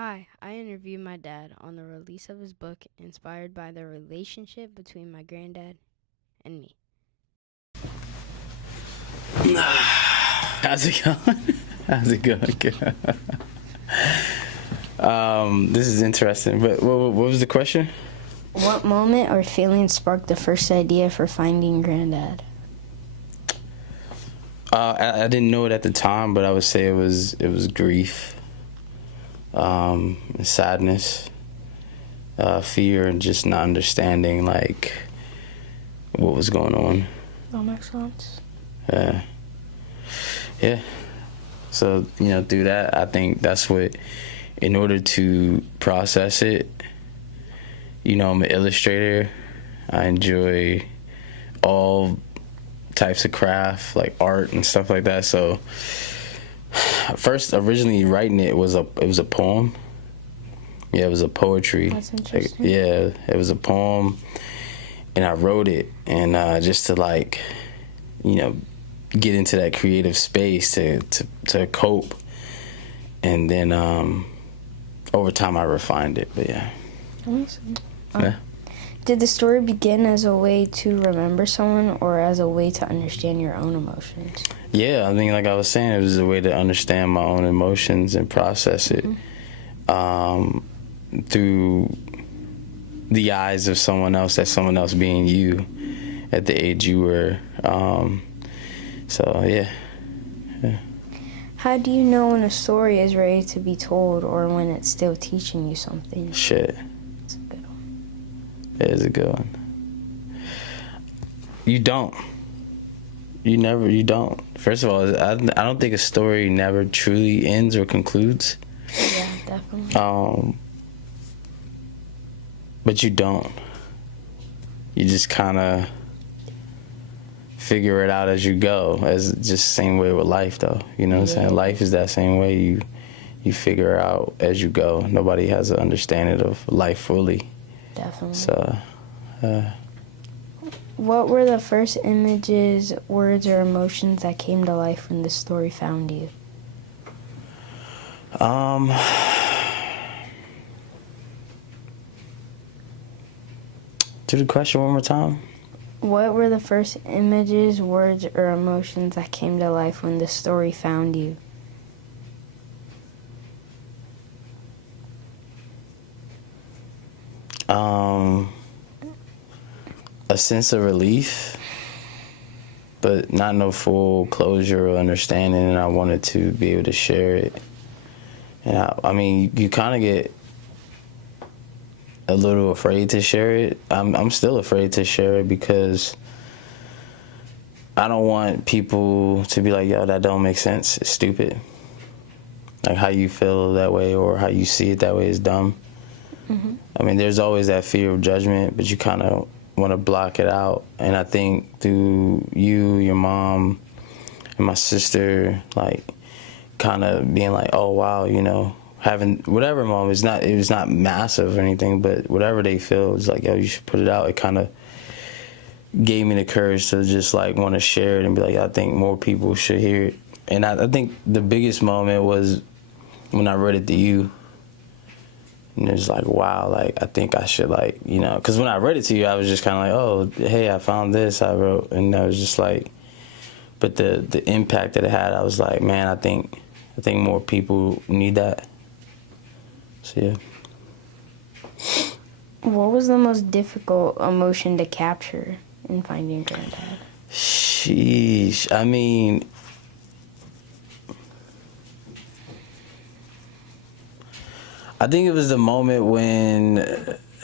Hi, I interviewed my dad on the release of his book inspired by the relationship between my granddad and me. How's it going? How's it going? Good. This is interesting. But what was the question? What moment or feeling sparked the first idea for finding granddad? I didn't know it at the time, but I would say it was grief, sadness, fear, and just not understanding like what was going on. That makes sense. Yeah. So through that, I think that's what, in order to process it, I'm an illustrator. I enjoy all types of craft, like art and stuff like that. So first, originally writing it was a poem. Yeah, it was a poetry. That's interesting. Yeah, it was a poem, and I wrote it, and just to get into that creative space to cope, and then over time I refined it. But yeah. Awesome. Yeah. Did the story begin as a way to remember someone or as a way to understand your own emotions? Yeah, I mean, like I was saying, it was a way to understand my own emotions and process it through the eyes of someone else, that someone else being you at the age you were. So, yeah. How do you know when a story is ready to be told or when it's still teaching you something? Shit. That's a good one. It is a good one. You don't. You don't. First of all, I don't think a story never truly ends or concludes. Yeah, definitely. But you don't. You just kind of figure it out as you go. As just the same way with life, though. You know what I'm saying? Life is that same way. You figure it out as you go. Nobody has an understanding of life fully. Definitely. So, what were the first images, words, or emotions that came to life when the story found you? Do the question one more time. What were the first images, words, or emotions that came to life when the story found you? A sense of relief, but not no full closure or understanding, and I wanted to be able to share it. And I mean, you kind of get a little afraid to share it. I'm still afraid to share it because I don't want people to be like, yo, that don't make sense. It's stupid. Like how you feel that way or how you see it that way is dumb. Mm-hmm. I mean, there's always that fear of judgment, but you kind of want to block it out. And I think through you, your mom, and my sister, like kind of being like, oh wow, having whatever moment, it was not massive or anything, but whatever they feel is like, yo, you should put it out. It kind of gave me the courage to just like want to share it and be like, I think more people should hear it. And I think the biggest moment was when I read it to you. And it was like, wow, like, I think I should, like, because when I read it to you, I was just kind of like, oh, hey, I found this, I wrote. And I was just like, but the impact that it had, I was like, man, I think more people need that. So, yeah. What was the most difficult emotion to capture in finding granddad? Sheesh. I mean, I think it was the moment when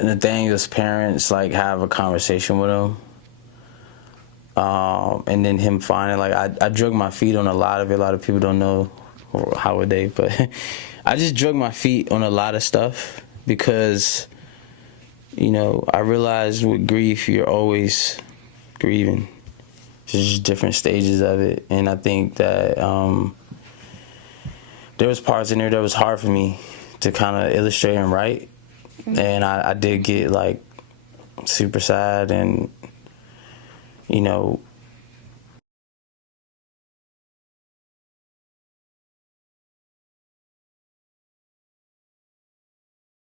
Nathaniel's parents like have a conversation with him, and then him finding like I drug my feet on a lot of it. A lot of people don't know, or how would they? But I just drug my feet on a lot of stuff because I realized with grief you're always grieving. There's just different stages of it, and I think that there was parts in there that was hard for me to kind of illustrate and write. Mm-hmm. And I did get like super sad and